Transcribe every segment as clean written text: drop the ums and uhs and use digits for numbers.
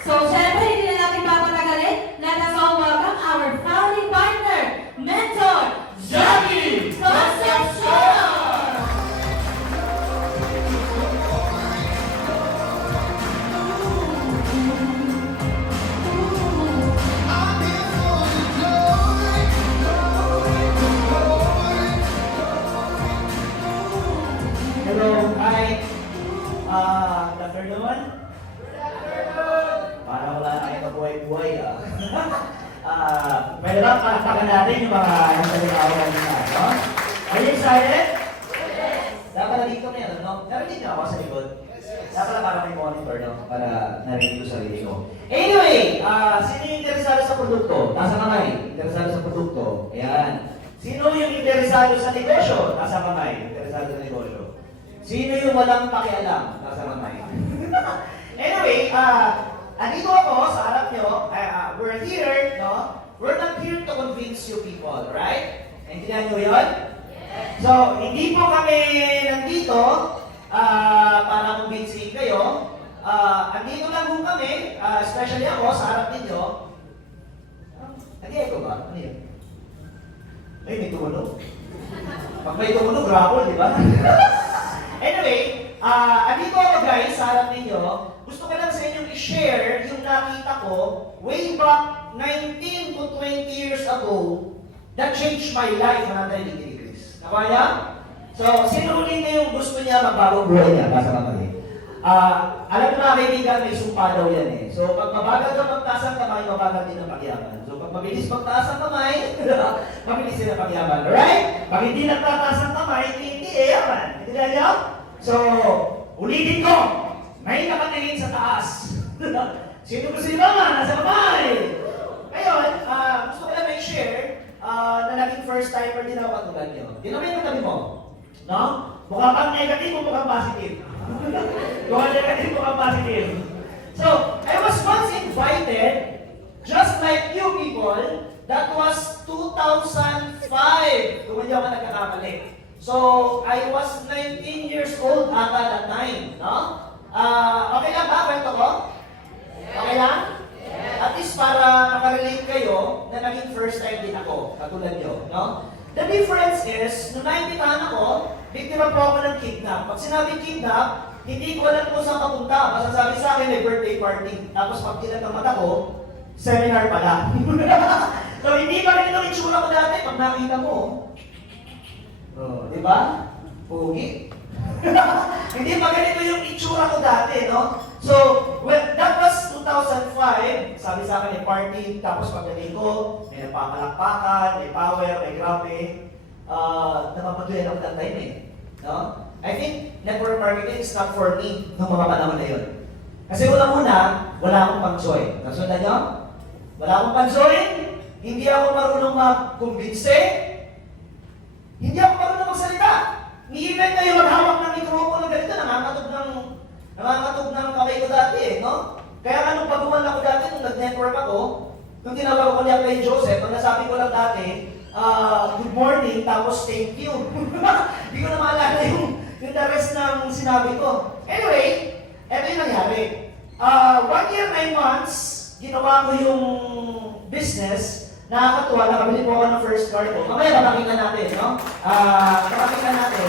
So, syempre, hindi na natin papatagalin. Let us all welcome our founding partner, mentor, Jackie Concepcion! Hello, hi. Good afternoon. Parang wala na kayo kabuhay-buhay pwede ba palakpakan natin yung mga nagsalikawan nila, no? Are you excited? Yes! Dapat na dito na yan, no? Narinig niyo ako sa likod? Dapat na para may monitor, no? Para narinig ko sa sarili ko. Anyway, sino yung interesado sa produkto? Taas ang kamay. Interesado sa produkto. Ayan. Sino yung interesado sa negosyo? Taas ang kamay. Interesado sa negosyo. Sino yung walang pakialam? Taas ang kamay. Anyway, andito ako sa harap nyo. We're here, no? We're not here to convince you people, right? Naintindihan nyo yun? Yes. So, hindi po kami nandito para convincing kayo. Andito lang po kami, especially ako sa harap ninyo. Hindi ko ba? Ano yun? Ay, may tumunog. Pag may tumunog, grapple, di ba? Anyway, andito ako guys sa harap ninyo. Gusto ko lang sa inyong i-share yung nakita ko way back 19 to 20 years ago that changed my life 180 degrees. Nakuha niya? So, sino ulit na yung gusto niya magbago buhay niya? Nasa kamay. Alam mo mga kaibigan, may sumpa daw yan eh. So, pag mabagal ka magtaas ang kamay, mabagal din ang pagyaman. So, pag mabilis magtaas ang kamay, mabilis din ang pagyaman. Alright? Pag hindi nagtataas ang kamay, hindi yaman. Hindi na niyo? So, ulitin ko. May nakatingin sa taas. Sino gusto yung naman? Nasa kamay. Ngayon, gusto ko lang may share na naging first timer din ako katulad nyo. Yun naman yung katabi mo. No? Mukha kang negative o mukhang positive? Mukhang negative o mukhang positive? So, I was once invited, just like you people, that was 2005, kung hindi ako nagkakamali. So, I was 19 years old at that time, no? Okay lang ba? Kwento ko? Okay lang? At least para makarelate kayo na naging first time din ako, katulad nyo, no? The difference is, nung naimbitan ako, biktima po ako ng kidnap. Pag sinabing kidnap, hindi ko alam kung saan papunta. Basta sabi sa akin, may birthday party. Tapos pag kinat ng mata ko, seminar pala. So, hindi pa rin yung itsura ko dati pag nakita mo. Oh, di ba? Pugi. Hindi pa ganito yung itsura ko dati, no? So, well, that was 2005. Sabi sa akin, may party. Tapos pagdating ko, may napamalakpakan, may power, may grabe. Napapaduyan ako that time eh. No? I think network marketing is not for me noong mga panahon na yun. Kasi una-una, wala akong pang-join. Nasundan nyo? Wala akong pang-join. Hindi ako marunong mag-kumbinse. Hindi ako marunong magsalita. Ni-event na yung maghawak ng mikropono ganito, nangangatog ng kamay ko dati eh, no? Kaya nga nung baguhan ako dati, nung nag-network ako, nung tinawag ko niya kay Joseph, ang nasabi ko lang dati, good morning, tapos thank you. Hindi ko na maalala yung the rest ng sinabi ko. Anyway, eto yung nangyari. 1 year, 9 months, ginawa ko yung business. Nakakatuwa, nakabili po ako ng first car ko. Mamaya makakita natin, no? Makakita natin.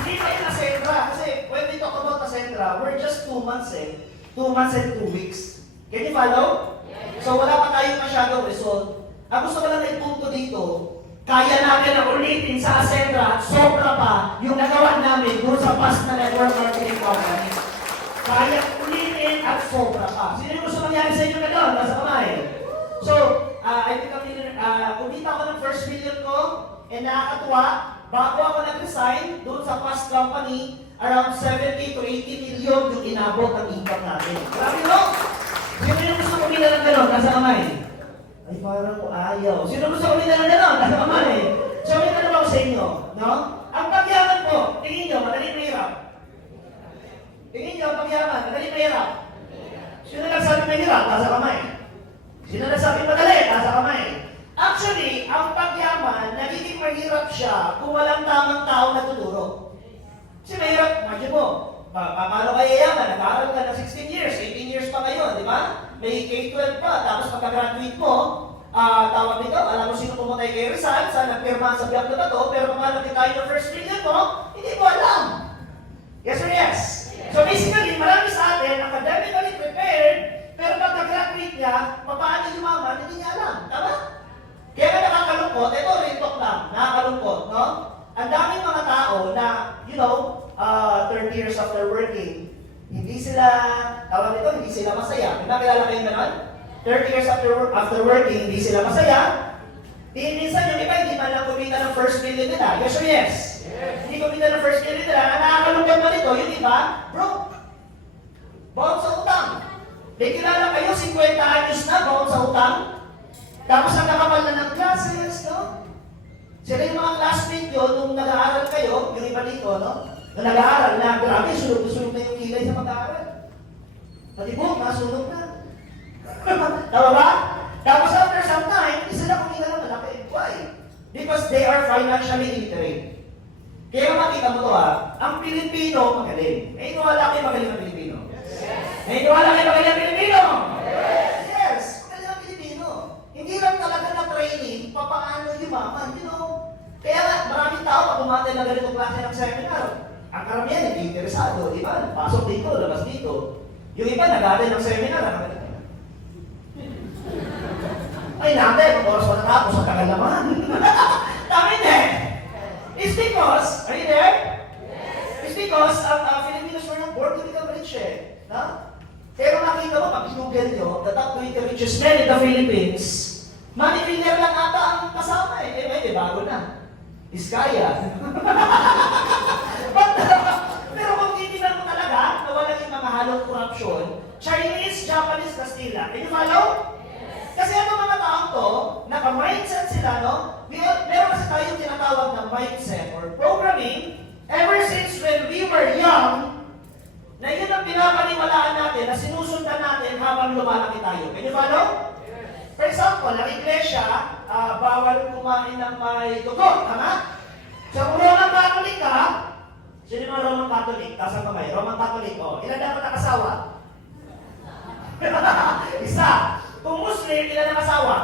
Hindi pa yun Ascentra. Kasi when we talk about Ascentra, we're just 2 months eh. 2 months and 2 weeks. Can you follow? Yes. So wala pa tayong masyadong result. Ang gusto ko lang ipunto dito, kaya natin na ulitin sa Ascentra, sobra pa yung nagawa namin doon sa past na network marketing company. Kaya ulitin at sobra pa. Sino yung gusto mangyari sa inyo na doon? Nasa kamay. So, I become kumita ako ng first million ko, and nakakatuwa, bago ako nag-resign, doon sa past company, around 70 to 80 million yung inabot ang income natin. Grabe no? Sino yung gusto kumita ng gano'n? Nasa kamay. Ay, parang ayaw. Sino gusto kumita ng gano'n? Nasa kamay. So, may tanong ako sa inyo, no? Ang pagyaman po, tingin nyo, madaling mahirap. Tingin nyo, ang pagyaman, madaling mahirap. Sino nagsabi mahirap? Nasa kamay. Sino nagsabi madali? Nasa kamay. Actually, ang pagyaman, nagiging mahirap siya kung walang tamang tao na tuturo. Kasi mahirap, imagine mo, paano kayo yaman? Nag-aaral ka ng 16 years, 18 years pa ngayon, di ba? May K-12 pa, tapos pagka-graduate mo, tawag nito, alam mo sino pumatay kay Rizal, sa nagpirma sa biyak na to, pero paano kita yung first million mo, hindi mo alam. Yes or yes? So basically, marami sa atin, academically prepared, pero pagka-graduate niya, paano yumaman, hindi niya alam. Tama? Kaya nga nakakalungkot, ito rin talk lang, nakakalungkot, no? Ang daming mga tao na, 30 years after working, hindi sila, tawag nito, hindi sila masaya. Nakilala kayo naman? 30 years after working, hindi sila masaya. Minsan yung iba, hindi man lang kumita ng first million nila. Yes or yes? Hindi kumita ng first million nila. Ang nakakalungkot pa nito, yung iba, broke. Bawat sa utang. May kilala kayo, 50 anyos na, bawat sa utang. Tapos ang nakapal na ng classes, no? Sila yung mga classmate nyo, nung nag-aaral kayo, yung iba dito, no? Nung nag-aaral na, grabe, sunod-sunod na yung kilay sa mag-aaral. Pati po, masunog na. Tama ba? Tapos after some time, hindi sila kumita ng malaki. Why? Because they are financially illiterate. Kaya makita mo to ang Pilipino magaling. May iniwala kayo magaling ang Pilipino? May iniwala kayo magaling ang Pilipino? Yes! Magaling ang Pilipino. Hindi lang talaga na training, papaano yumaman, Kaya nga, maraming tao pag umate na ganitong klase ng seminar. Ang karamihan, hindi interesado. Iba, pasok dito, labas dito. Yung iba, nag-ate ng seminar, ay natin, ang oras pa natapos, ang tagal naman. Tama hindi. It's because, are you there? Yes. It's because ang Filipinos were not born to become rich No? Pero nakita mo, pag i-google nyo, the top 20 richest men in the Philippines, money cleaner lang ata ang kasama bago na. Iskaya. Pero kung titinan mo talaga, na walang yung mga halong corruption, Chinese, Japanese, Castilla. Can you follow? Kasi ano mga taong to, naka-mindset sila, no? Meron kasi tayong tinatawag na mindset or programming ever since when we were young, na yun ang pinapaniwalaan natin, na sinusundan natin habang lumalaki tayo. Can you follow? For example, ang iglesia, bawal kumain ng may dugo, tama? Sa Roman Catholic ka, sino mga Roman Catholic? Taas ang kamay, Roman Catholic, ilan dapat nakasawa? Isa. Kung Muslim, ilan ang asawa?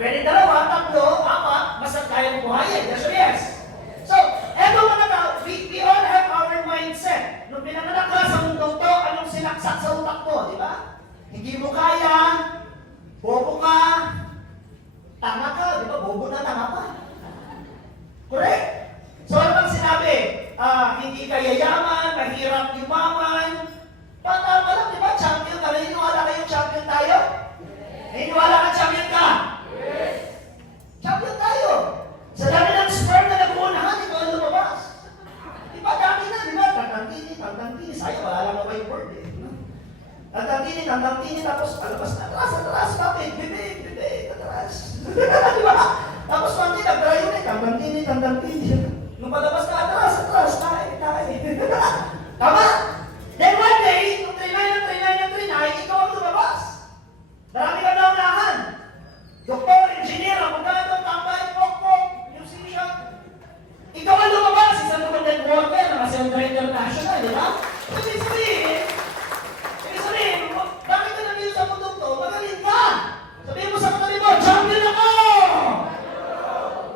Pwede dalawa, tatlo, apat, basta kaya mong buhayin. Yes or yes? So, eto mga tao, we all have our mindset. Nung pinanganak ka sa mundong to, anong sinaksak sa utak mo, di ba? Hindi mo kaya, bobo ka, tanga ka, di ba? Bobo na tanga pa. Correct? So, ano bang sinabi? Hindi ka yayaman, mahirap yumaman, bata pa lang, di ba? Champion ka. Naniniwala kayong champion tayo? Naniniwala ka champion ka? Yes! Champion tayo! Sa dami ng sperm na nag-uunahan, ikaw ang lumabas. Di ba? Dami na, di ba? Tantantini. Sayang, wala lang ako yung word Tantantini, tapos alabas na. Atras, bakit? Bebe, atras. Di ba? Tapos pati, nag-drayo na, tantantini. Nung palabas ka, atras, tayo. Tama? Then one day, nung trinay, ikaw ang lumabas. Marami ka na unahan. Doktor, engineer, abogado, tambay, pokpok, musician. Ikaw ang lumabas, isang commandant worker na Sendra International, di ba? Ibig sabihin, bakit ka nandito sa mundong to? Magaling ka! Sabihin mo sa katabi mo, champion ako!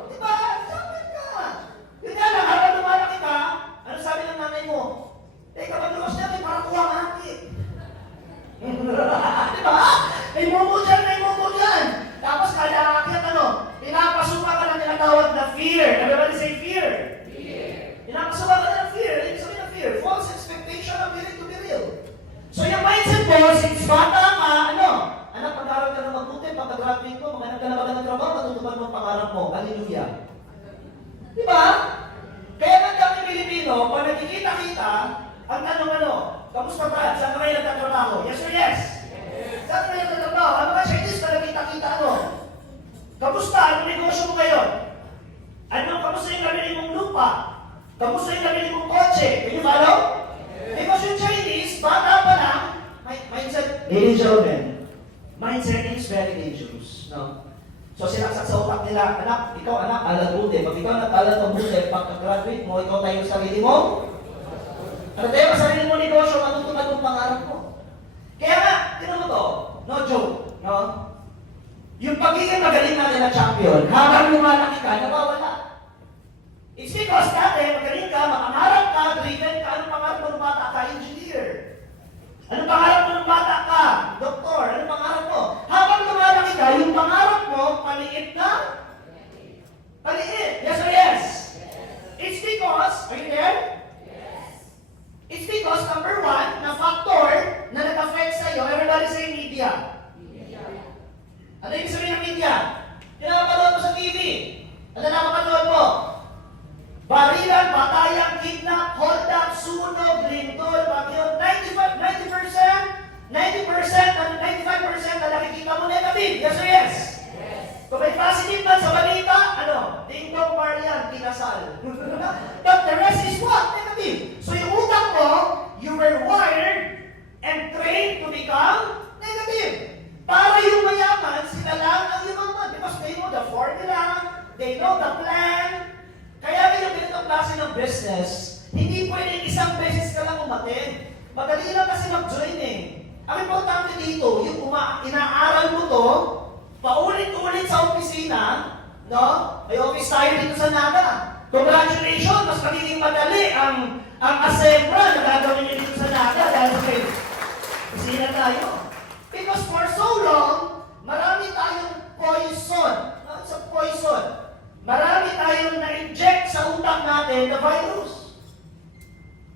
Di ba? Champion ka! Yun nga lang, habang lumalaki ka, ano sabi ng nanay mo? Kapag lumas niya, may parang kuwang hati. Di ba? May mumo dyan. Tapos kada akyat, pinapasuka ka ng tinatawag na fear. Everybody say fear. Pinapasuka ka ng fear. Ibig sabihin ng fear. False expectation appearing to be real. So yung mindset mo, since bata ka, anak, pag-aaral ka na mabuti, pagka-graduate mo, maghanap ka na magandang trabaho, matutupad mo ang pangarap mo. Hallelujah. Di ba? Kaya ng dami Pilipino, pag nagkikita-kita, ang tanong kamusta ba? Saan ka kayo nagtatrabaho? Yes or yes? Saan ka kayo nagtatrabaho? Ano ba Chinese pa nakita-kita Kamusta? Anong negosyo mo ngayon? Kamusta yung nabili mong lupa? Kamusta yung nabili mong kotse? Can you follow? Because yung Chinese, bata pa lang, mindset, ladies and gentlemen, mindset is very dangerous. No? So sinaksak sa utak nila, ikaw anak, alam buti. Pag ikaw nag-alam ng buti, pag graduate mo, ikaw tayo sa sarili mo, Ano tayo sa sarili mo negosyo, matutupad yung pangarap mo. Kaya nga, tinan mo to, no joke, no? Yung pagiging magaling natin na champion, habang lumalaki ka, nawawala. It's because dati, magaling ka, makangarap ka, driven ka, anong pangarap mo nung bata ka? Engineer. Anong pangarap mo nung bata ka? Doktor. Anong pangarap mo? Habang lumalaki ka, yung pangarap mo, maliit na? Maliit. Yes or yes? It's because, are you there? It's because, number one, na factor na nag-affect sa'yo, everybody say media. Ano yung sabihin ng media? Yung nakapanood mo sa TV. Ano nakapanood mo? Barilan, batayan, kidnap, hold up, sunog, lindol, bagyo. 90%, 95% na nakikita mo negative. Yes or yes? Kung may positive man sa balita, ano? Ding dong Marian, kinasal. But the rest is what? Negative. So yung utak mo, you were wired and trained to become negative. Para yung mayaman, sila lang ang yumaman. Because they know the formula, they know the plan. Kaya yung ganitong klase ng business, hindi pwedeng isang beses ka lang umatin. Madali lang kasi mag-join eh. Ang importante dito, yung inaaral mo to, paulit-ulit sa opisina, no? May office tayo dito sa Naga. Congratulations, mas magiging madali ang assembra na gagawin niyo dito sa Naga dahil sa opisina tayo. Because for so long, marami tayong poison. No? It's a poison. Marami tayong na-inject sa utak natin na virus.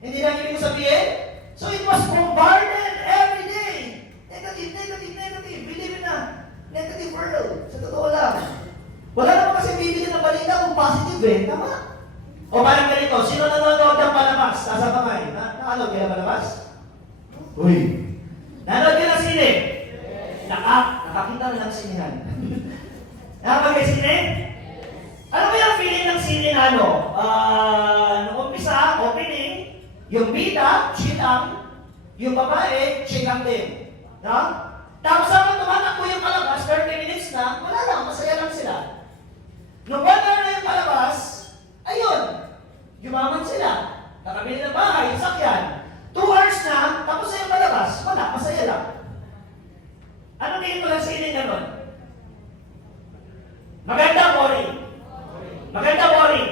Hindi na ibig sabihin? So it was bombarded every day. Negative, negative, negative. Believe in a negative world. Sa totoo lang. Wala naman kasi bibili ng balita kung positive eh. Tama? O parang ganito, sino nanonood ng palabas? Nasa kamay. Nakanood kayo ng palabas? Uy. Nanood kayo ng sine? Nakakita na ng sinehan. Nakapag kayo sine? Ano ba yung feeling ng sine na ano? Nung umpisa, opening, yung bida, chitang, yung babae, chitang din. No? Tapos habang tumatakbo yung palabas, 30 minutes na, wala lang, masaya lang sila. Nung 1 hour na yung palabas, ayun, yumaman sila. Nakabili ng bahay, yung sakyan. 2 hours na, tapos na yung palabas, wala, masaya lang. Ano tingin mo lang sine nga nun? Maganda, boring. Maganda, boring.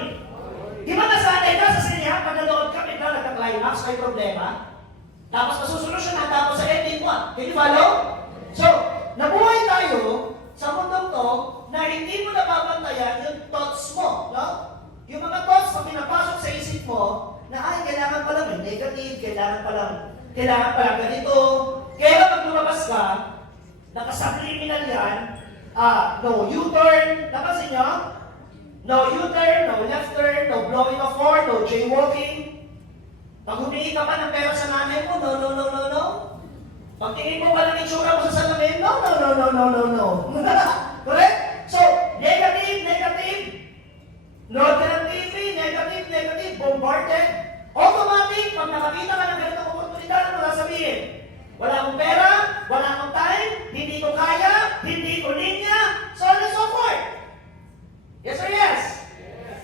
Di ba nasanay ka sa sinehan, pag nanood ka, bigla nagka-climax, may problema? Tapos masusolusyonan, tapos sa ending mo. Can you follow? So, nabuhay tayo sa mundong to na hindi mo nababantayan yung thoughts mo. No? Yung mga thoughts na pinapasok sa isip mo na ay, kailangan pa lang may negative, kailangan pa lang ganito. Kaya pag lumabas ka, nakasabliminal yan, no U-turn, napansin nyo? No U-turn, no left turn, no blowing of horn, no jaywalking. Pag humingi ka pa ng pera sa nanay mo, no. Pag tingin mo pa ng itsura mo sa salamin, no. Correct? So, negative. Nood ka ng TV, negative, bombarded. Automatic, pag nakakita ka ng ganitong oportunidad, ano sasabihin? Wala akong pera, wala akong time, hindi ko kaya, hindi ko linya, so on and so forth. Yes or yes?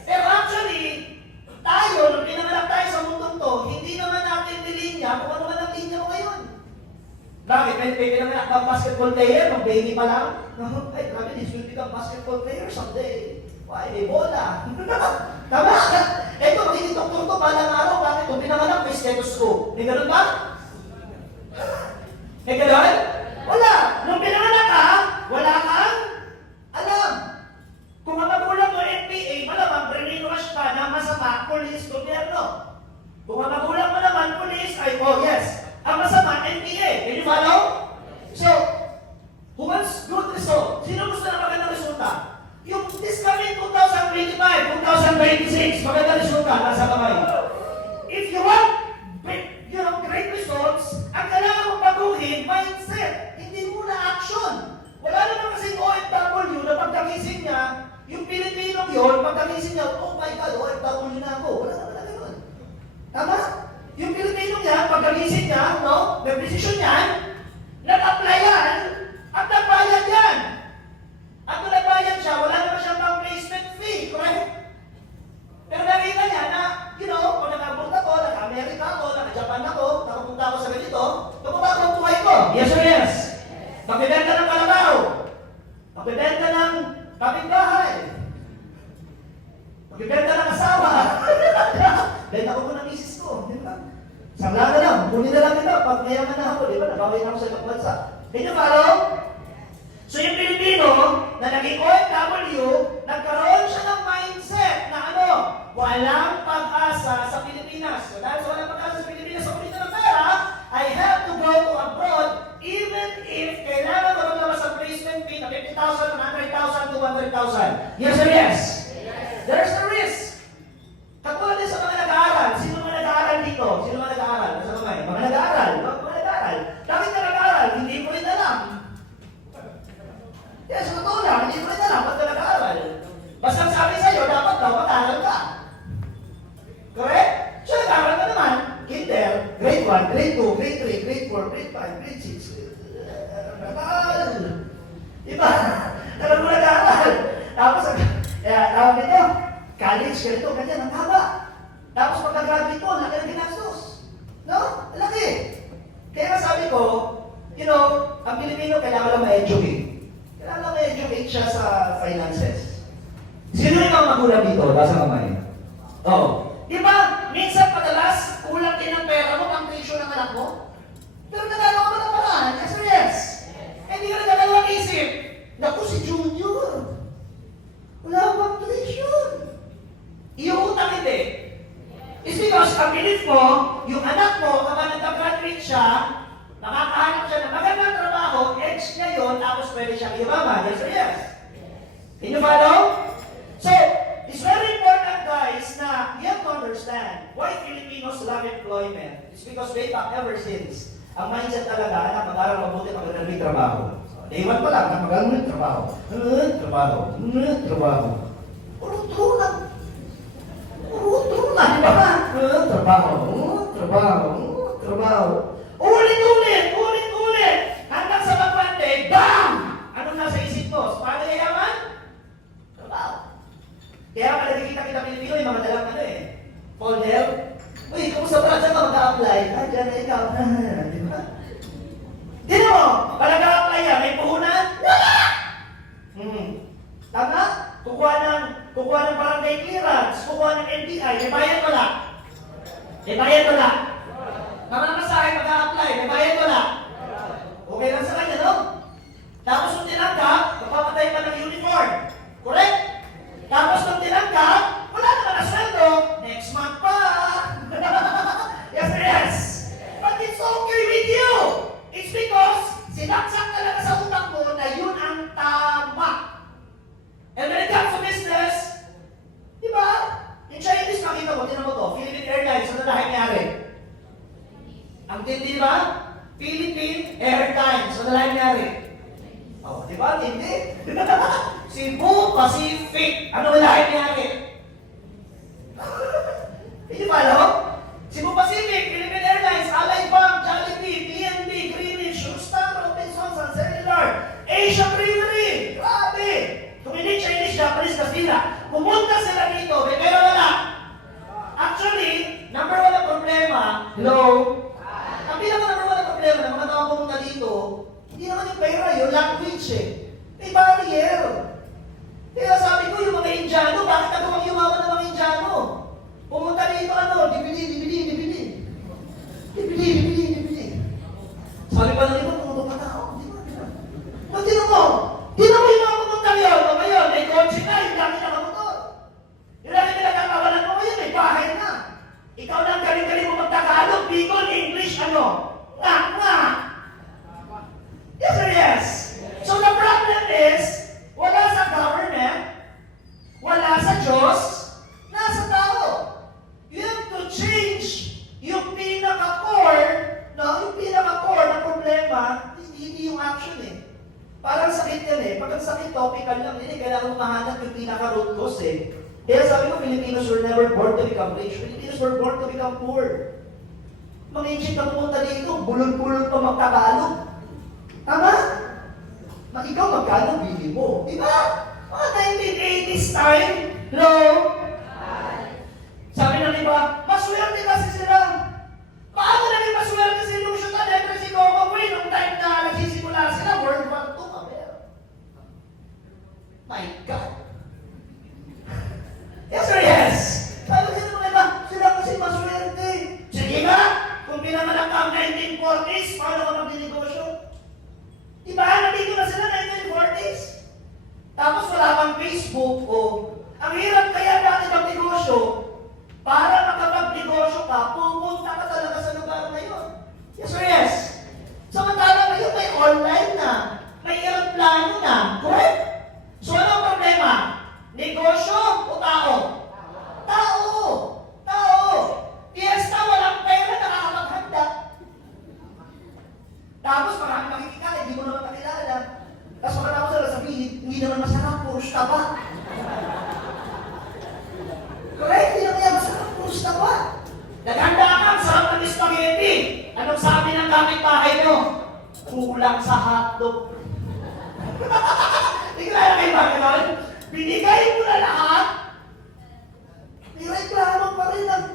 Pero actually, tayo, nung pinanganak tayo sa mundong to, hindi naman natin nilinya kung ano man ang linya mo ngayon. Bakit? May pinanganak kang basketball player, nung baby pa lang? Ay, grabe, this will become basketball player someday. Why, may bola. Tama? Ito, magiging doktor to, balang araw, bakit? Kung pinanganak, may stethoscope. May ganun ba? May ganun? Wala. Nung pinanganak ka, wala kang alam. Kung ang magulang mo NPA, malamang brainwash ka ng masama, police, gobyerno. Kung ang magulang mo naman, police, ay, oh yes, ang masama, NPA. Can you follow? So, who wants good result? Sino gusto na magandang resulta? Yung this coming 2025, 2026, magandang resulta, nasa kamay. If you want, great results, ang kailangan mong baguhin, mindset. Magbibenta ng kalabaw. Magbibenta ng kapitbahay. Magbibenta ng asawa. Benta ko ng misis ko. Di ba? Sangla na lang. Kunin na lang kita. Pag mayaman na ako, di ba? Nabawin ako sa ibang bansa. Can you follow? So yung Pilipino na naging OFW, nagkaroon siya ng mindset na ano? Walang pag-asa sa Pilipinas. So dahil sa walang pag-asa sa Pilipinas, sa kumita ng pera, I have to go to abroad even if kailangan ko maglabas sa placement fee na 50,000, 100,000, 200,000. Yes or yes? There's a risk. Katulad din sa mga nag-aaral. Sino mga nag-aaral dito? Sino mga nag-aaral? Nasa kamay? Mga nag-aaral. Mga nag-aaral. Bakit ka nag-aaral? Hindi ko rin alam. Yes, totoo lang. Hindi ko rin alam. Ba't ka nag-aaral? Basta sabi sa'yo, dapat daw mag-aaral ka. Correct? So nag-aaral ka naman. Kinder, grade 1, grade 2, grade 3, grade 4, grade 5, grade 6. Nag-aaral. Diba? Tagal mo nag-aaral. Tapos, tawag nito, college, ganito, ganyan, ang haba. Tapos pagka-graduate ko, laki ng ginastos. No? Laki. Kaya nga sabi ko, you know, ang Pilipino kailangan lang ma-educate. Kailangan lang ma-educate siya sa finances. Sino yung mga magulang dito? Basta kamay. Oo. Di ba, minsan padalas, kulang din ang pera mo, ang tuition ng anak mo? Pero nagagawa mo ng paraan. Yes or yes? Hindi ka nagdadalawang isip. Naku, si Junior. Wala bang tuition? Iuutang hindi. It's because ang belief mo, yung anak mo, kapag nagka-graduate siya, makakahanap siya ng magandang trabaho, edge niya yun, tapos pwede siyang yumaman. Yes or yes? Can you follow? So, it's very important, guys, na you have to understand why Filipinos lack employment. It's because way back ever since, ang mindset talaga na mag-aral mabuti pag may trabaho. Day 1 pa lang, mag-aral mo yung trabaho. Trabaho. Puro lang. Di ba ba? Trabaho. Ulit. Hanggang sa magpante, BAM! Ano nasa isip mo? Paano yayaman? Trabaho. Kaya pala nakikita Pilipino, yung mga dalang folder. Uy, kumusta ba? Saan ka mag-a-apply? Ay, dyan na ikaw. Di ba? Di mo, pag nag-a-apply yan, may puhunan? Wala! Tama? Kukuha ng barangay clearance, kukuha ng NBI, may bayad wala. Naman sa akin mag-a-apply, may bayad wala. Okay lang sa kanya, no? Tapos nung tinanggap, magpapatay ka ng uniform. Correct? Tapos nung tinanggap, wala naman na sweldo. Next month pa. Yes. But it's okay with you. It's because sinaksak talaga sa utak mo na yun ang tama. And when it comes to business, di ba? Yung Chinese, makita mo, tinan mo to, Philippine Airlines, ano na nangyari? Ang tindi, di ba? Philippine Airlines, ano na nangyari? Oh, di ba? Tindi. Cebu Pacific, ano na nangyari? Hindi ba, no? Cebu Pacific, Philippine Airlines, Allied Bank, Jollibee, PNB, Greenwich, Rustam, Robinsons, and Cellular, Asia Brewery, grabe! Tumili Chinese, Japanese, Kastila. Pumunta sila dito, may pera wala. Actually, number 1 na problema, hello? Ang pinaka-number 1 na problema ng mga tao pumunta dito, hindi naman yung pera, yung language May barrier. Kaya sabi ko, yung mga Indiano, bakit nagawang yumaman ng mga Indiano? Pumunta dito, dibili. Sabi pa ng iba, pumunta pa tao. Tinan mo yung mga pumunta yun. O ngayon, may kotse na, yung laki na kamotor. Yung laki na nagkakawalan mo ngayon, may bahay na. Ikaw lang galing-galing mo magtagalog, Bicol, English, Nga. Yes or yes? So the problem is, wala sa government, wala sa Diyos, nasa tao. You have to change yung pinaka-core na problema, hindi yung action Parang sakit yan Pag ang sakit, topical lang kailangan mahanap yung pinaka-root cause Kaya sabi ko, Filipinos were never born to become rich. Filipinos were born to become poor. Mga ancient na pumunta dito, bulol-bulol pa magtagalog. Tama? Ikaw magkano bili mo? Diba? Mga 1980s time, hello? Sabi ng iba, maswerte kasi sila. Paano naging maswerte si Lucio Tadet, si Coco Queen, nung time na nagsisimula sila, world taba. Correct? Hindi na kaya masarap puros taba. Naghanda ka, ang sarap ng spaghetti. Anong sabi ng kapitbahay nyo? Kulang sa hotdog. Hindi kaya kayo ba ganon? Binigay mo na lahat, nireklamo pa rin ang...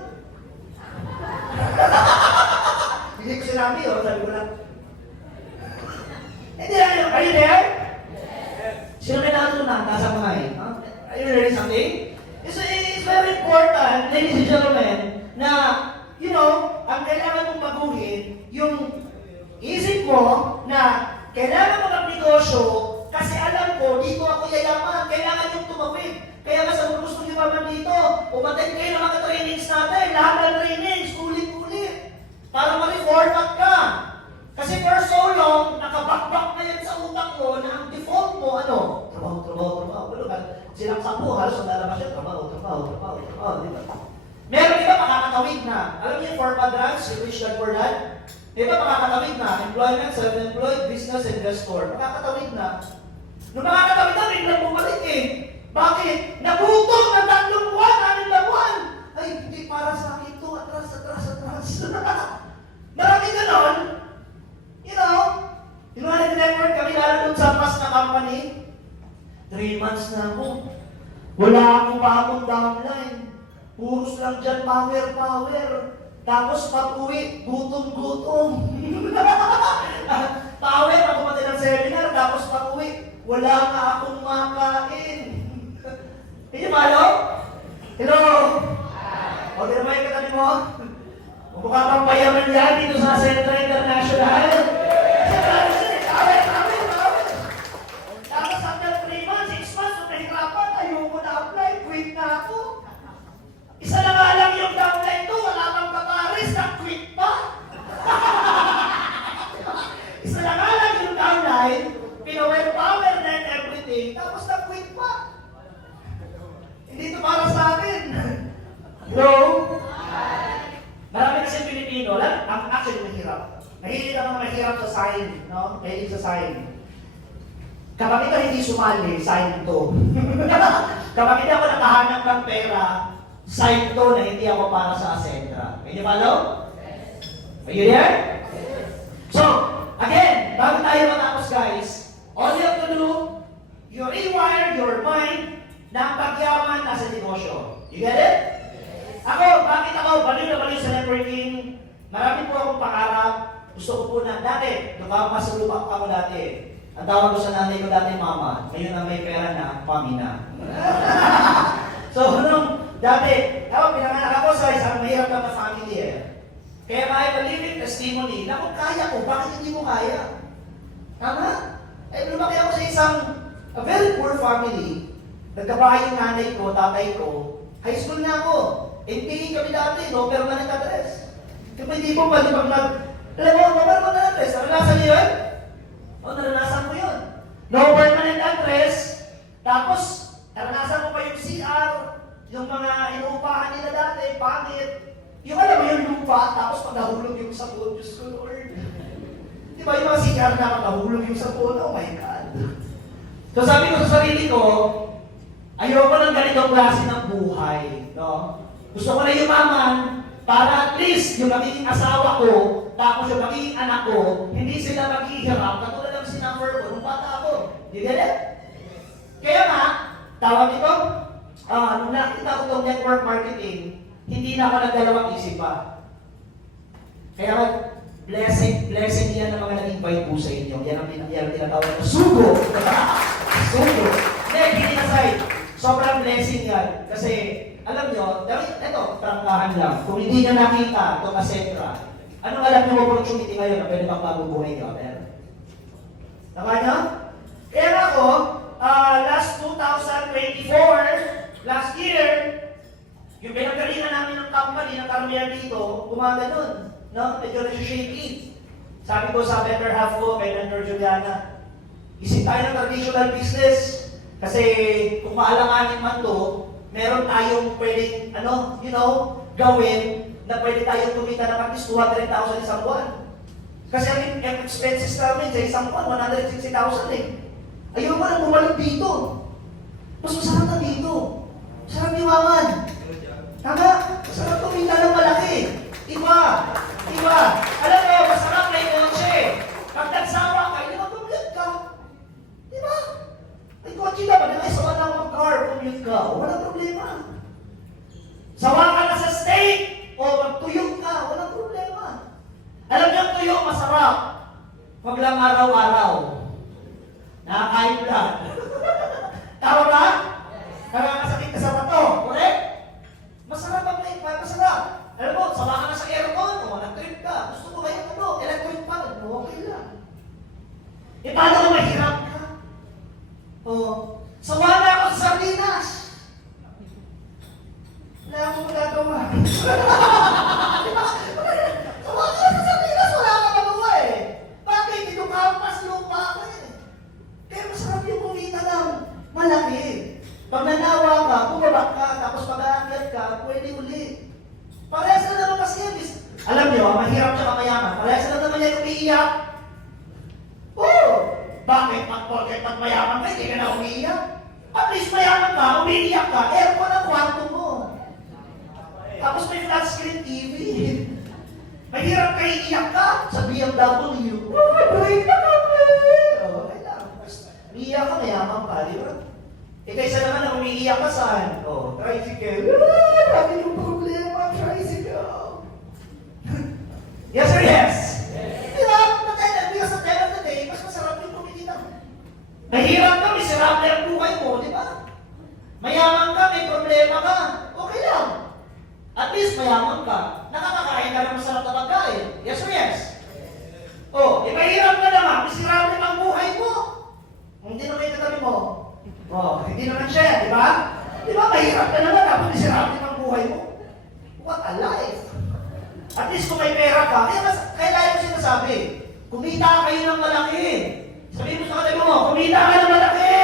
Hindi ko sinabi, sabi ko lang. Hindi na kayo, are you there? Sino may natutunan? Nasa mga eh. Huh? Are you learning something? It's very important, ladies and gentlemen, na, you know, ang kailangan mong baguhin, yung isip mo na kailangan mo magnegosyo kasi alam ko, dito ako yayaman, kailangan yung tumawid. Kaya nga sa gusto nyo naman dito, umattend kayo ng mga trainings natin, lahat ng trainings, ulit-ulit, para ma-reformat ka. Kasi for so long, nakabakbak na yan sa utak mo na ang default mo, ano? Trabaho. Silang sampu, halos ang lalabas yun, trabaho, di ba? Meron iba makakatawid na. Alam niyo yung 4 quadrants, si Rich Dad Poor Dad? Iba makakatawid na. Employment, self-employed, business, investor. Makakatawid na. Nung makakatawid na, biglang bumalik eh. Bakit? Nagutom ng 3 buwan, 6 na buwan. Ay, hindi para sa akin ito. Atras. Maraming ganon. You know, yung mga nag-network kami lalo dun sa past na company, 3 months na ako. Wala akong bagong downline. Puros lang dyan, power. Tapos pag-uwi, gutom. Power, ako pati ng seminar, tapos pag-uwi, wala nga akong makain. Hindi malo? Hello? O, tinamay ka tabi mo? Mukha kang payaman yan dito sa Centro International. Tapos after 3 months, 6 months, nung nahirapan, ayoko na apply, quit na ako. Isa na nga lang yung downline ko, wala pang kaparis, na-quit pa. Isa na nga lang yung downline, pinower power na and everything, tapos na-quit pa. Hindi ito para sa akin. Hello? Marami kasi Pilipino, ang actually mahirap. Mahilig ako mahirap sa sign, no? Mahilig sa sign. Kapag ito hindi sumali, sign to. Kapag hindi ako nakahanap ng pera, sign to na hindi ako para sa Asentra. Can you follow? Are you there? So, again, bago tayo matapos guys, all you have to do, you rewire your mind na ang pagyaman nasa negosyo. You get it? Ako, bakit ako? Baliw na baliw sa networking. Marami po akong pangarap. Gusto ko po na dati, masalubak ako dati. Ang tawag ko sa nanay ko dati, mama. Ngayon na may pera na, pamina. So, nung dati, pinanganak ako sa isang mahirap na family eh. Kaya kahit a living testimony, na kung kaya ko, bakit hindi mo kaya? Tama? Lumaki ako sa isang a very poor family. Nagkabahay yung nanay ko, tatay ko. High school na ako. NPA kami dati, no permanent address. Kaya hindi mo pwede pag alam mo, no permanent address. Naranasan niyo yun? O, naranasan ko yun. No permanent address. Tapos, naranasan ko pa yung CR, yung mga inuupahan nila dati, pangit. Yung alam mo yung lupa, tapos pagkahulog yung sabon, Diyos ko Lord. Di ba yung mga CR na pagkahulog yung sabon? Oh my God. So sabi ko sa sarili ko, ayoko ng ganitong klase ng buhay. No? Gusto ko na yumaman para at least yung magiging asawa ko, tapos yung magiging anak ko, hindi sila maghihirap katulad ng sinuffer ko nung bata ako. You get it? Kaya nga, tawag ito, nung nakita ko itong network marketing, hindi na ako nagdalawang isip pa. Kaya blessing yan ang mga nag-invite po sa inyo. Yan ang tinatawag na sugo. Sugo. Hindi aside. Sobrang blessing yan. Kasi, alam nyo, ito, trangkahan lang. Kung hindi nyo nakita itong Asentra, anong alam nyo opportunity ngayon na pwede pang mabubuhay nyo? Tama nyo? Kaya nga ako, last 2024, last year, yung pinagalingan namin ng company, ng karamihan dito, umaga nun. No? Medyo nag-shaky. Sabi ko sa better half ko, kay Mentor Juliana, isip tayo ng traditional business. Kasi kung maalanganin man to, meron tayong pwedeng, gawin na pwede tayong tumita ng at least 200,000 isang buwan. Kasi ang expenses namin sa isang buwan, 160,000 eh. Ayaw mo nang bumalik dito. Mas masarap na dito. Sarap yumaman. Tama? Masarap kumita ng malaki. Iba. Iba. Alam mo, masarap na yung kotse. Pag nagsawa ka, hindi mag-commute ka. Diba? May kotse ka, pag naisawa na ng car, commute ka. Walang problema. Sawa ka na sa steak, o magtuyog ka, walang problema. Alam niyo, ang tuyo masarap. Pag lang araw-araw. Nakakain mo lang. Tama ba? Nakakasakit ka sa bato, correct? Masarap ang plate, masarap. Alam mo, sawa ka na sa aircon, o nag-trip ka. Gusto mo kayo electric fan, okay lang. E paano kung mahirap ka? O, sawa na ako sa sardinas. Wala akong magagawa. Diba? Sawa ka sa sardinas, wala akong magawa eh. Bakit? Ito kampas lupa ka eh. Kaya masarap yung kumita ng malaki. Pag nanawa ka, bumaba ka, tapos pag-aakyat ka, pwede uli. Parehas na naman kasi yan. Alam niyo, mahirap siya mayaman. Parehas na naman yan umiiyak. Oo! Bakit? Pag mayaman ka, hindi ka na umiiyak. At least mayaman ka, umiiyak ka, aircon ang kwarto mo. Tapos may flat screen TV. Mahirap ka iiyak ka sa BMW. Break na kami! Okay lang. Umiiyak ka, mayaman ka, di ba? Eh kaysa naman na umiiyak ka saan? Oh, tricycle. Lagi yung problema, tricycle. Yes or yes? Diba? Because at the end of the day, mas masarap yung kumikita mo. Mahirap ka, miserable ang buhay mo, di ba? Mayaman ka, may problema ka. Okay lang. At least mayaman ka. Nakakakain ka ng masarap na pagkain. Yes or yes? Oh, eh mahirap ka naman, miserable ang buhay mo. Hindi na may katabi mo. Oh, hindi naman siya, di ba? Di ba, mahirap ka naman, tapos miserable ang buhay mo. What a life! At least kung may pera ka, kaya tayo sinasabi, kumita kayo ng malaki. Sabihin mo sa katabi mo, kumita ka ng malaki!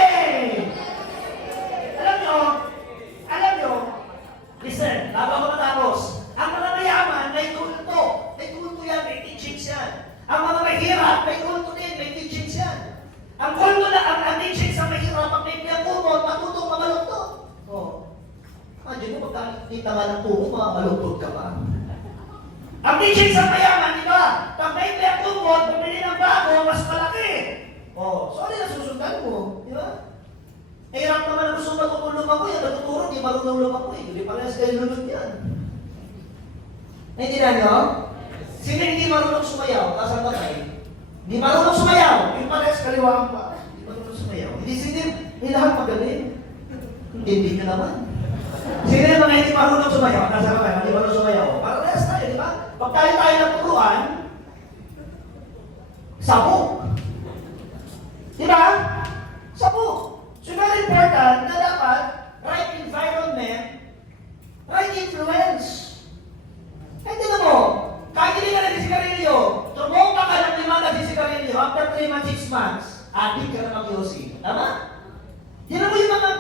Alam nyo, listen, bago ako matapos, ang mga mayaman, may kulto. May kulto yan, may teachings yan. Ang mga mahirap, may kulto din, may teachings yan. Ang kulto na, ang teachings sa mahirap, ang may kumot, matutong mamaluktot. Oh. Imagine mo, pagkakita nga ng kumot, mamaluktot ka pa. Ang teaching sa mayaman, di ba? Pag may kumot, bumili ng bago, mas malaki. Oh, so ano yung nasusundan mo? Di ba? Eh, hirap naman ang gusto matutulong ako yan. Natuturo, di marunong lumako eh. Hindi parehas kayo lunod yan. Naintindihan nyo? Sino hindi marunong sumayaw? Kasang batay? Hindi marunong sumayaw. Yung parehas kaliwaan pa. Hindi marunong sumayaw. Hindi sinip. Hindi lahat magaling. Hindi nyo naman. Sino yung mga hindi marunong sumayaw? Nasa batay, hindi marunong sumayaw. Parehas tayo, di ba? Pag tayo naturuan, sabog. Di ba? Sabog. So very important na dapat right environment, right influence. Kaya tignan mo, kahit hindi ka nagsisigarilyo, tumumpa ka ng 5 nagsisigarilyo, after 3 months, 6 months, adik ka na mag-yosi. Tama? Tignan mo yung mga,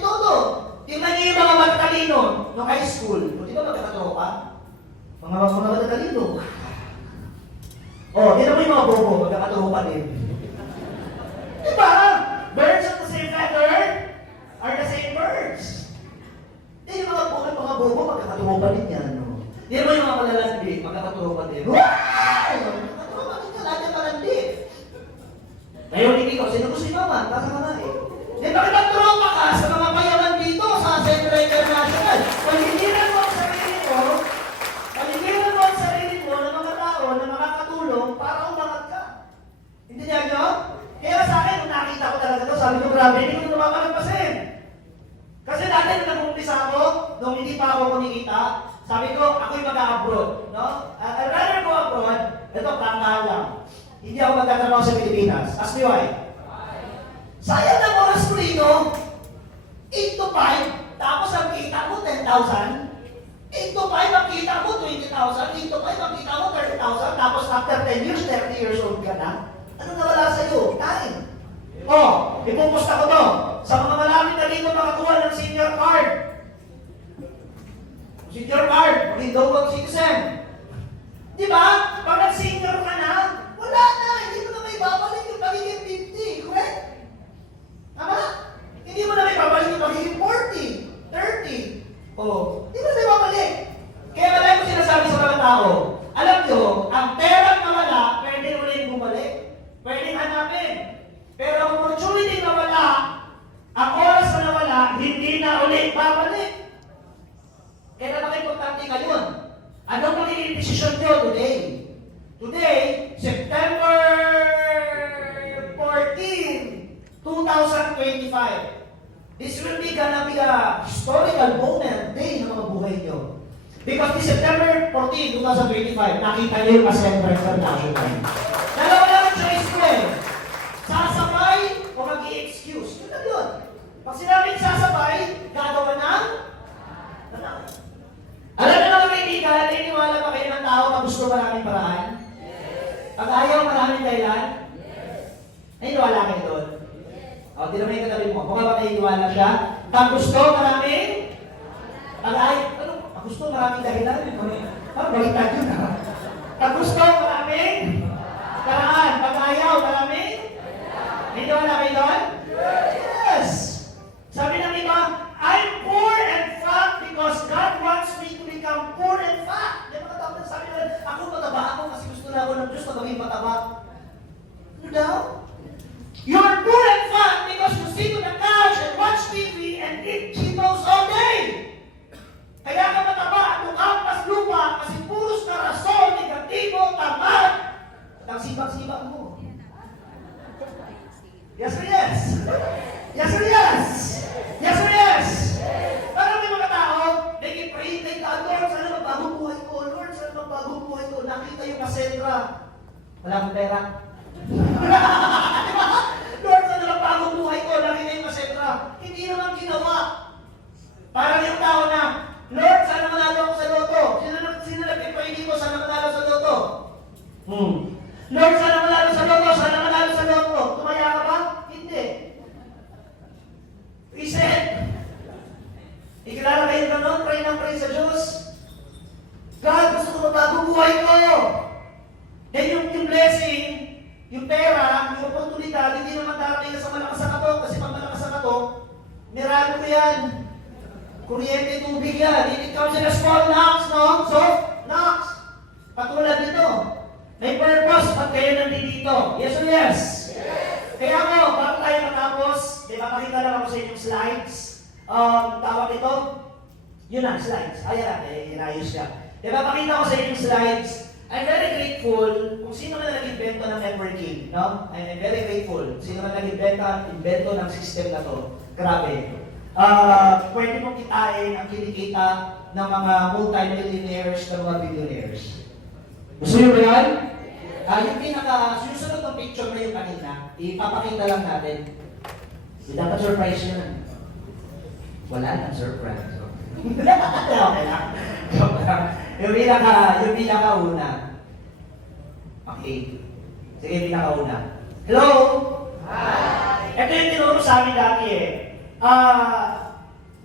totoo. Tingnan niyo yung mga matatalino no high school. O, di ba magkakatropa? Mga matatalino. O, tignan mo yung mga bobo, magkakatropa din. Diba? Birds of the same feather are the same birds. Di yung mga bobo, magkakatropa din yan. No? Di mo yung mga malalandi, magkakatropa din. Wow! Magkakatropa din yan, lahat yung malandi. Ngayon, hindi ko, sino gusto yung mama? Kasama na eh. Di ba magtropa ka sa mga mayaman dito sa Central International? Paligiran mo ang sarili mo, paligiran mo ang sarili mo ng mga tao na makakatulong para umangat ka. Hindi niya nyo? Kaya sa akin, nung nakita ko talaga ito, sabi ko, grabe, hindi ko ito makalagpasin. Kasi dati nung nag-umpisa ako, nung hindi pa ako kumikita, sabi ko, ako'y mag-a-abroad. No? I'd rather go abroad, ito, plantahan lang. Hindi ako magtatrabaho sa Pilipinas. Ask me why? Sayang ng oras ko rito, 8 to 5, tapos ang kita mo 10,000. 8 to 5 ang kita mo 20,000, 8 to 5 ang kita mo 30,000, tapos after 10 years, 30 years old ka na. Ano nawala sa'yo? Time. Oh, ipupusta ko to. Sa mga malamit na dito makakuha ng senior card. Senior card, maging double citizen. Di ba? Pag nag-senior ka na, wala na. Hindi mo na may babalik yung pagiging 50. Correct? Tama? Hindi mo na may decision nyo today. Today, September 14, 2025. This will be gonna be a historical moment day ng mga buhay nyo. Because this September 14, 2025, nakita nyo yung Ascendra International. Dalawa lang ang choice ko eh. Sasabay o mag-i-excuse. Yun lang yun. Pag sinabing sasabay, gagawa ng alam niyo mga kaibigan, naniniwala ba kayo ng tao na gusto maraming paraan? Pag ayaw maraming dahilan? Naniniwala kayo doon? O, di naman yung katabi mo. Mukha ba naniniwala siya? Pag gusto maraming? Pag ayaw, ano? Pag gusto maraming dahilan? Parang baliktad yun ha? Pag gusto maraming? Paraan. Pag ayaw maraming? Naniniwala kayo doon? Yes! Sabi ng iba, I'm poor and fat because God wants me to become poor and fat. Di ba katapos sabi nila, ako mataba ako kasi gusto na ako ng Diyos na maging mataba. Ano daw? You're poor and fat because you sit on the couch and watch TV and eat Cheetos all day. Kaya ka mataba, mukhampas lupa kasi puros karasol, negatibo, tamad. At ang sibak-sibak mo. Yes or yes? Yes or yes? Yes or yes? Parang may mga tao, nag-pray, Lord, sana magbagong buhay ko. Lord, sana magbagong buhay ko. Nakita yung Cassandra. Wala akong pera. Lord, sana magbagong buhay ko. Nakita yung Cassandra. Hindi naman ginawa. Parang yung tao na, Lord, sana manalo ako sa loto. Sino nag-pray dito? Sana manalo sa loto. Lord, sana manalo sa loto. Sana manalo sa loto. Tumaya ka ba? Hindi. Reset. Ikilala kayo ganon, pray ng pray sa Diyos. God, gusto ko magbago buhay ko. Then yung blessing, yung pera, yung oportunidad, hindi naman darating sa malakas na kato. Kasi pag malakas na kato, mirado ko yan. Kuryente, tubig yan. It comes in a small knocks, no? Soft knocks. Patulad nito. May purpose pag kayo nandito. Yes or yes? Kaya ako, bago tayo matapos, pakita lang ako sa inyong slides. Tawag ito, yun ang slides. Ayan, inayos siya. Pakita ko sa inyong slides. I'm very grateful kung sino man nag-invento ng memory game, no? I'm very grateful. Sino man nag-invento ng system na to. Grabe. Pwede mong kitain ang kinikita ng mga multi-millionaires ng mga billionaires. Gusto niyo ba yan? Yung susunod ng picture na yung kanina, ipapakita lang natin. Dapat surprise nyo na. Wala nang surprise. Okay lang. Yung pinakauna. Okay. Sige, pinakauna. Hello? Hi! Ito yung tinuro sa amin dati eh.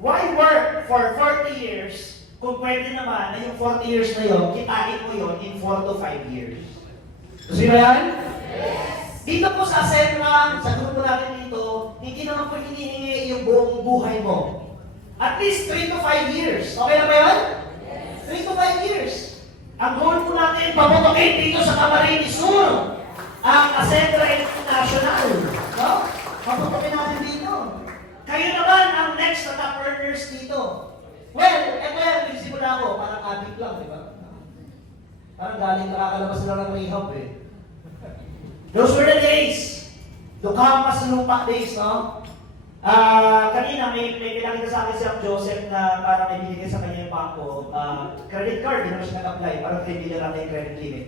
Why work for 40 years kung pwede naman na yung 40 years na yun, kitain mo yun in 4 to 5 years? Gusto nyo yan? Yes! Dito po sa Ascendra, sa grupo natin dito, hindi naman po hinihingi yung buong buhay mo. At least 3 to 5 years. Okay na ba yun? Yes. 3 to 5 years. Ang goal po natin, paputokin dito sa Camarines Sur, ang Ascendra International. No? Paputokin natin dito. Kayo naman ang next na top earners dito. Well, eto yan, nagsimula ko, parang adik lang, di ba? Parang galing nakakalabas lang ng rehab eh. Those were the days. Dukampas lupa days, no? Kanina may pinakita sa akin si Ang Joseph na parang may binigay sa kanya yung bangko. Credit card, di naman siya nag-apply. Parang 3 billion natin yung credit limit.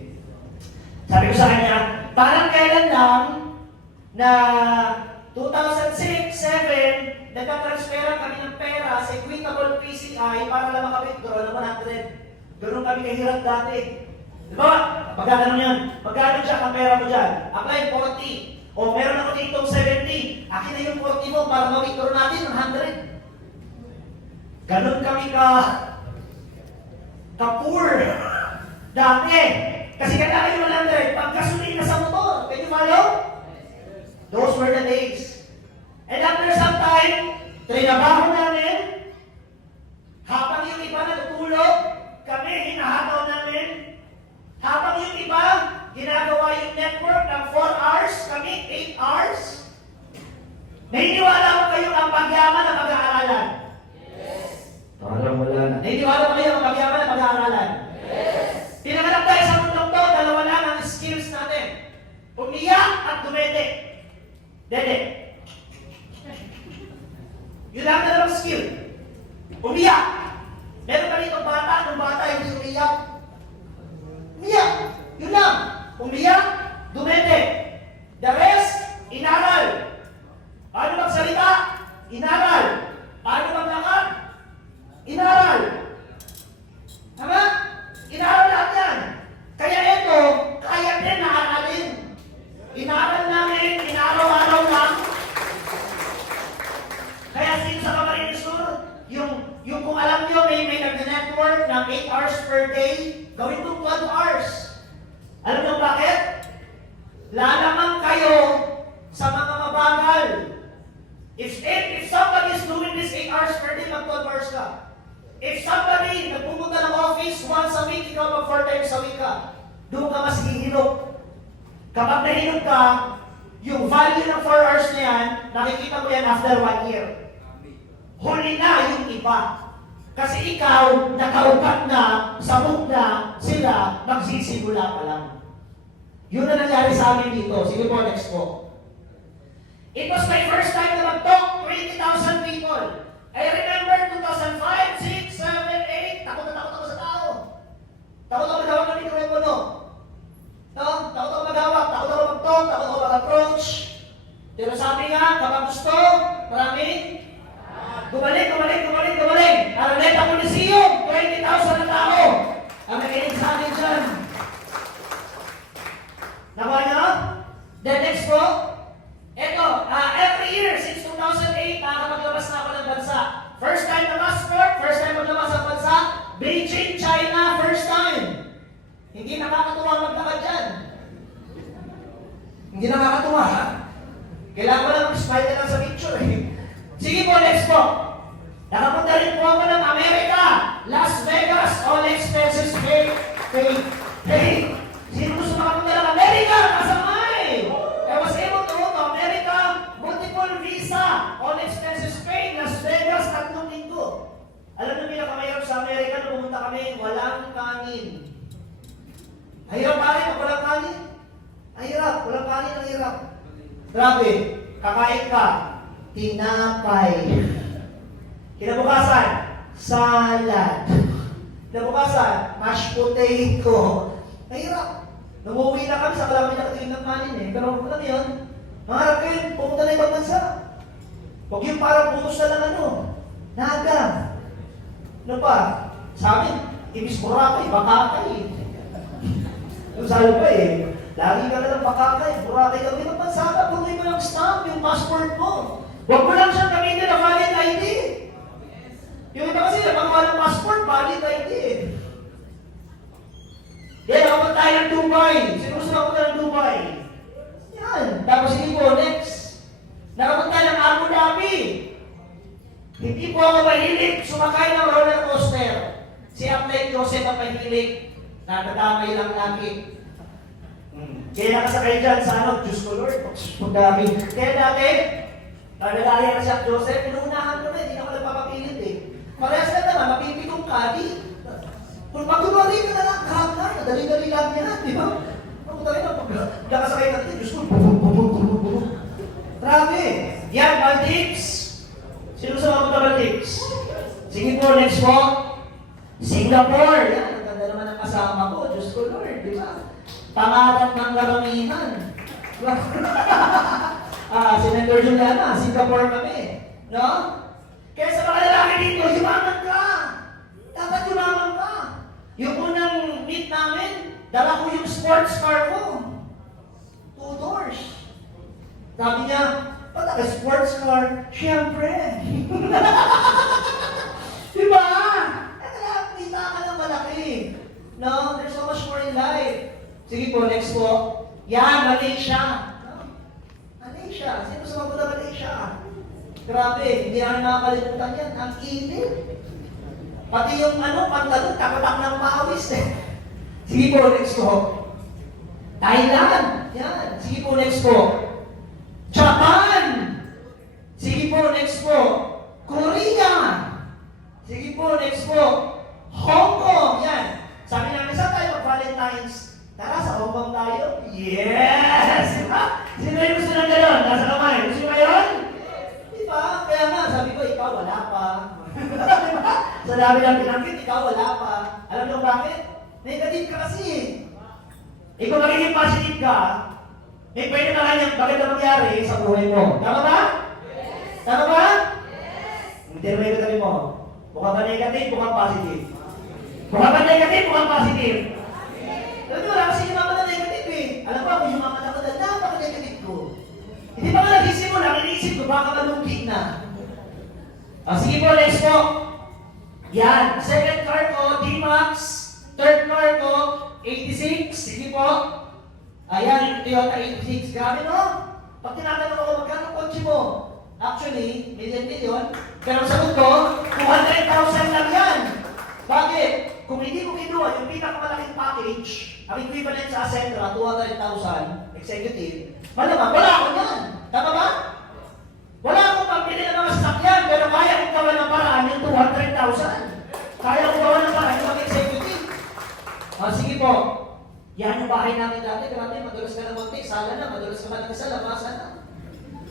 Sabi ko sa kanya, parang kailan lang na 2006-07, nagka-transferan kami ng pera sa Equitable PCI para lang maka-withdraw ng 100. Ganun kami kahirap dati. Diba? Magkano yan? Magkano siya ang pera mo dyan? Apply 40. O meron ako dito 70. Akin na yung 40 mo para ma-withdraw natin ng 100. Ganun kami ka-poor. Dati. Kasi kailangan yung 100. Pag gasolina sa motor. Can you follow? Those were the days. And after some time, trinabaho namin. Habang yung iba natutulog, kami hinahataw namin. Habang yung iba, ginagawa yung network ng 4 hours, kami 8 hours. Naniniwala ko kayo ang pagyaman na pag-aaralan? Yes. Parang wala na. Naniniwala ko kayo ang pagyaman na pag-aaralan? Yes. Pinanganak Inaral. Paano magsalita? Inaral. Paano maglakad? Inaral. Tama? Inaral lahat yan. Kaya ito, kaya din na aralin. Inaral namin, inaraw-araw lang. Kaya since sa Camarines Sur, yung kung alam nyo, may nag-network ng 8 hours per day, gawin itong 12 hours. Alam nyo bakit? Lalamang kayo sa mga mabagal. If somebody is doing this 8 hours per day, mag-12 hours ka. If somebody nagpupunta ng office once a week, ikaw mag 4 times a week ka. Doon ka mas hihilok. Kapag nahilok ka, yung value ng 4 hours na yan, nakikita mo yan after 1 year. Huli na yung iba. Kasi ikaw, nakaupat na, sabog na, sila, magsisimula pa lang. Yun na nangyari sa amin dito. Sige po, next po. It was my first time na mag-talk, 20,000 people. I remember 2005, 6, 7, 8, takot na takot ako sa tao. Takot ako maghawak ng mikropono. No? Takot ako maghawak, takot ako mag-talk, takot ako mag-approach. Pero sabi nga, kapag gusto, maraming gumaling. Araneta Coliseum, 20,000 na tao. Ang nakinig sa akin dyan. Nakuha nyo? Then next po, eto, every year since 2008, nakakapaglabas na ako ng bansa. First time na passport, first time maglabas ang bansa, Beijing, China, first time. Hindi nakakatuwa maglakad dyan. Hindi nakakatuwa, ha? Kailangan ko lang mag-smile na lang sa picture, eh. Sige po, next po. Nakapunta rin po ako ng Amerika, Las Vegas, all expenses paid. Sino gusto makapunta ng Amerika? Kasamay! I was able to go to America, multiple visa, all expenses paid, Las Vegas, 3 linggo. Alam niyo pinakamahirap sa Amerika nung pumunta kami, walang kanin. Mahirap pare, pag walang kanin. Mahirap, walang kanin, ang hirap. Grabe, kakain ka, tinapay. Kinabukasan, salad. Kinabukasan, mashed potato. Mahirap. Numuwi na kami sa kalaman niya katingin ng kanin eh. Pero alam yun, maharap kayo, pumunta na ibang bansa. Huwag yung parang putos na lang ano. Naga. Ano pa? Sa amin, ibis Boracay, Bakakay. Yung sabi pa eh, lagi ka na lang Bakakay, Boracay kami ng bansa ka, tuloy mo yung stamp, yung passport mo. Huwag mo lang siyang gamitin na valid ID. Yung iba kasi napagawa ng passport, valid ID. Yan, nakapunta tayo ng Dubai. Sino gusto nakapunta ng Dubai? Yan. Tapos hindi po, next. Nakapunta ng Abu Dhabi. Hindi po ako mahilig sumakay ng roller coaster. Si Aplet Joseph ang mahilig. Nakadamay lang lagi. Kaya nakasakay dyan sa ano, Diyos ko Lord, Abu Dhabi. Kaya dati, nagdadaya na siya Joseph, pinuunahan ko na, hindi na ako nagpapapilit eh. Parehas na naman, mapipitong kadi. Kung pag-dumali ka na lang, kahapon, dali-dali lang yan, di ba? Ako tayo na, pag nakasakay natin, Diyos ko, bubuk. Grabe. Yan, Maldives. Sino sa mga Maldives? Sige po, next po. Singapore. Yan, ang ganda naman ang kasama ko, Diyos ko Lord, di ba? Pangarap ng karamihan. Senator Juliana, Singapore kami. No? Kaya sa mga lalaki dito, yumaman ka. Dapat yumaman ka. Yung unang meet namin, dala ko yung sports car ko. 2 doors. Sabi niya, ba't sports car? Siyempre. Diba? Kaya kita ka ng malaki. No? There's so much more in life. Sige po, next po. Yan, Malaysia. Malaysia. Sino sa mga Malaysia? Grabe, hindi namin nakakalimutan yan. Ang init. Pati yung pantalon, kapatak ng pawis eh. Sige po, next po. Thailand. Yan. Sige po, next po. Japan. Sige po, next po. Korea. Sige po, next po. Hong Kong. Yan. Sabi namin, saan tayo mag-Valentine's? Tara, sa Hong Kong tayo. Yes! Sino yung gusto ng gano'n? Nasa kamay. Gusto mo yun? Diba? Kaya nga, sabi ko, ikaw wala pa. Diba? Sa dami ng pinanggit, ikaw wala pa. Alam niyo bakit? Negative ka kasi. Kung magiging positive ka, Eh, pwede na kanyang maganda mangyari sa buhay mo. Tama ba? Tama ba? Interview ka mo. Mukha ba negative, mukhang positive? Mukha ba negative, mukhang positive? Alam mo, wala kasi yung mga negative eh. Alam mo, ako yung mga nakadal, napaka-negative ko. Hindi pa nga nagising mo lang, iniisip ko, baka malungkit na. Sige po, let's go. Yan, second car ko, D-Max. Third car ko, 86. Sige po. Ayan, Toyota 86. Grabe no? Pag tinatanong ako, magkano kotse mo? Actually, million. Pero sagot ko, 200,000 lang yan. Bakit? Kung hindi ko kinuha yung pinakamalaking package, ang equivalent sa Ascentra, 200,000 executive, malamang, wala ako yan. Tama ba? Wala akong pambili ng mga sasakyan, pero kaya kong gawa ng paraan yung 200,000. Kaya kong gawa ng paraan yung mag-executive. Sige po. Yan yung bahay namin dati. Grabe, madulas ka na muntik. Sala na, madulas ka ba ng isa, labasan na.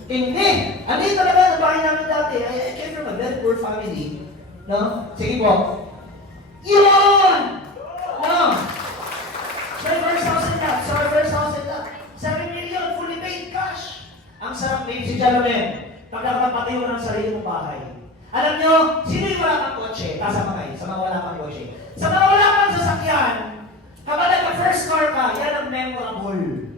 Hindi! Hindi talaga ang bahay namin dati. I came from a very poor family. No? Sige po. Yun! No? So, first house in that. So, first house in that. 7 million, fully paid cash. Ang sarap, ladies and gentlemen. Pag nakapatayo ka ng sarili mong bahay. Alam nyo, sino yung wala kang kotse? Kasama kayo, sa mga wala kang kotse. Sa mga wala kang sasakyan, kapag nagka-first car ka, yan ang memorable.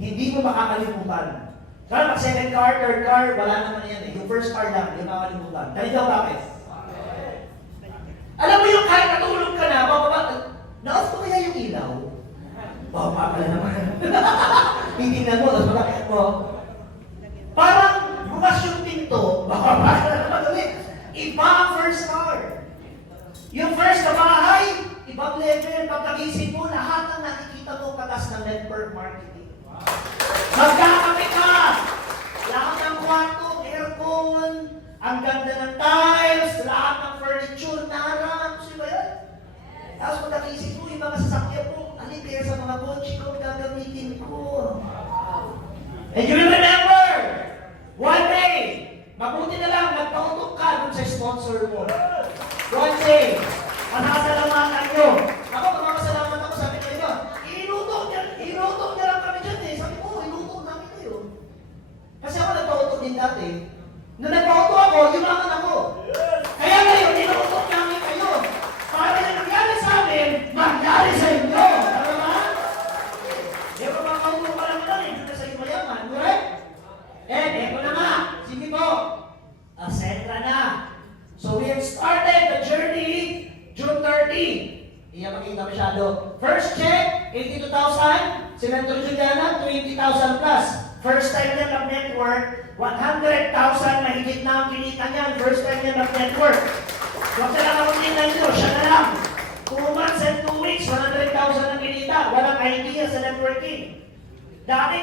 Hindi mo makakalimutan. Kaya pag second car, third car, wala naman yan eh. Yung first car lang, yung makakalimutan. Ganito ang bakit? Alam mo yung kahit natulog ka na, na-off ko kaya yung ilaw? Baba pala naman. Titingnan mo, tapos magkakit mo. Parang bukas yung pinto, baba pala naman ulit. Iba ang first car. Yung first na bahay, ibang level. Pag nagising mo, lahat ng nakikita mo katas ng network marketing. Magkakape ka! Lahat ng kwarto, aircon, ang ganda ng tiles, lahat ng furniture, naharap. Gusto ba yan? Tapos pag nagising mo, yung mga sasakyan mo, alin kaya sa mga kotse ko, gagamitin ko. And you will remember, one day, mabuti na lang, nagpautok ka dun sa sponsor mo. One day, masasalamatan nyo. Ako, magpapasalamat ako, sabi ko nyo, inutok niya lang kami dyan eh. Sabi ko, inutok namin kayo. Kasi ako nagpautok din dati. Nung nagpautok ako, yumaman ako. Kaya ngayon, inutok namin kayo. Para yung nangyari sa amin, mangyari sa inyo. Tama ba? Di ba makautok ka lang lang, hindi na sa iyo mayaman. Correct? Eto na nga. Sige po. Ascentra na. So we have started the journey June 30. Hindi makita masyado. First check, 82,000. Si Mentor Juliana, 20,000 plus. First time niya mag-network, 100,000 na higit na ang kinita niyan. First time niya mag-network. Huwag na lang ako tingnan nyo, siya na lang. 2 months and 2 weeks, 100,000 ang kinita. Walang idea sa networking. Dati,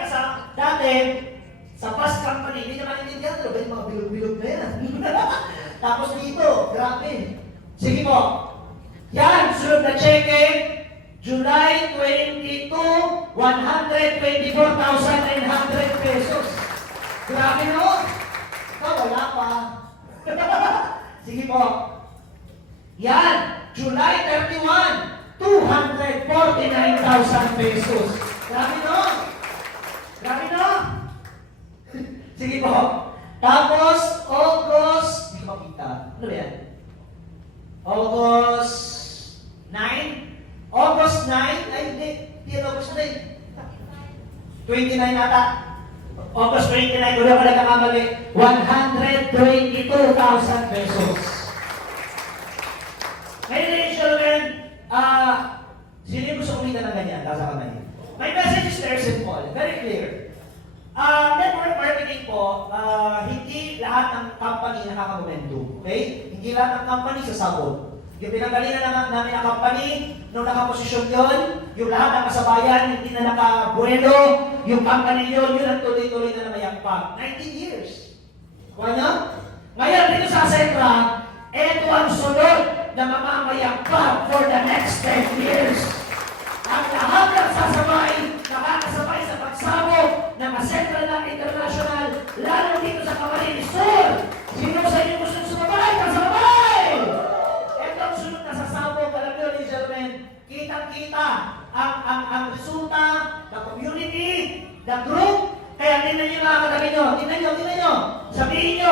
sa bus company, hindi naman intindihan, ano ba yung mga bilog-bilog na yan? Tapos dito, grabe. Sige po. Yan, sunod na cheque, July 22, 124,900 pesos. Grabe no? Ikaw, wala pa. Sige po. Yan, July 31, 249,000 pesos. Grabe no? Grabe no? Sige po. Tapos, August, hindi ko makita. Ano ba yan? August 9? August 9? Ay, hindi. Hindi yan August 9. 29 ata. August 29, wala ka nagkakamali. 122,000 pesos. Ngayon, ladies and gentlemen, sino yung gusto kumita ng ganyan? Nasa kamay. My message is very simple, very clear. Network marketing po, hindi lahat ng company nakaka-momentum. Okay? Hindi lahat ng company sasabog. Yung pinanggalingan namin na company, nung nakaposisyon yun, yung lahat ng kasabayan, hindi na nakabuelo, yung company yun ang tuloy-tuloy na namayagpag. 19 years. Kuha nyo? Ngayon, dito sa Ascentra, ito ang sunod na mamamayagpag for the next 10 years. Ang lahat ng sasabay, nakakasabay sa pagsabog ng Ascentra ng International, lalo dito sa Camarines Sur. Sino sa inyo gusto sumabay? Kasabay! Ito ang sunod na sasabog, alam nyo, ladies and gentlemen, kitang-kita ang resulta, the community, the group, tingnan niyo yung mga katabi nyo. Tingnan nyo. Sabihin nyo,